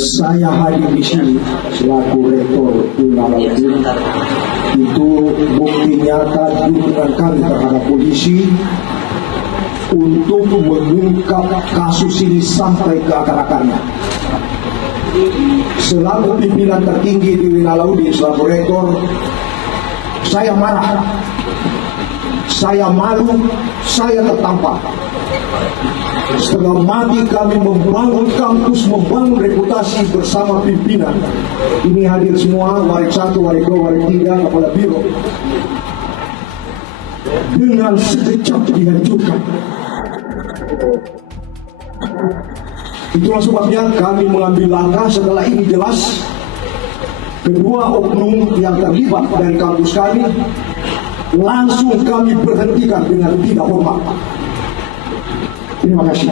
Saya hadir di sini selaku rektor Unalaudin itu bukti nyata dukungan kami terhadap polisi untuk mengungkap kasus ini sampai ke akar-akarnya. Selaku pimpinan tertinggi di Unalaudin selaku rektor, saya marah, saya malu, saya tertampar. Setengah mati kami membangun kampus, membangun reputasi bersama pimpinan. Ini hadir semua, warik 1, warik 2, warik 3, kepala biro. Dengan sekejap dihancurkan. Itulah sebabnya kami mengambil langkah setelah ini jelas. Kedua oknum yang terlibat dari kampus kami langsung kami berhentikan dengan tidak hormat. Terima kasih.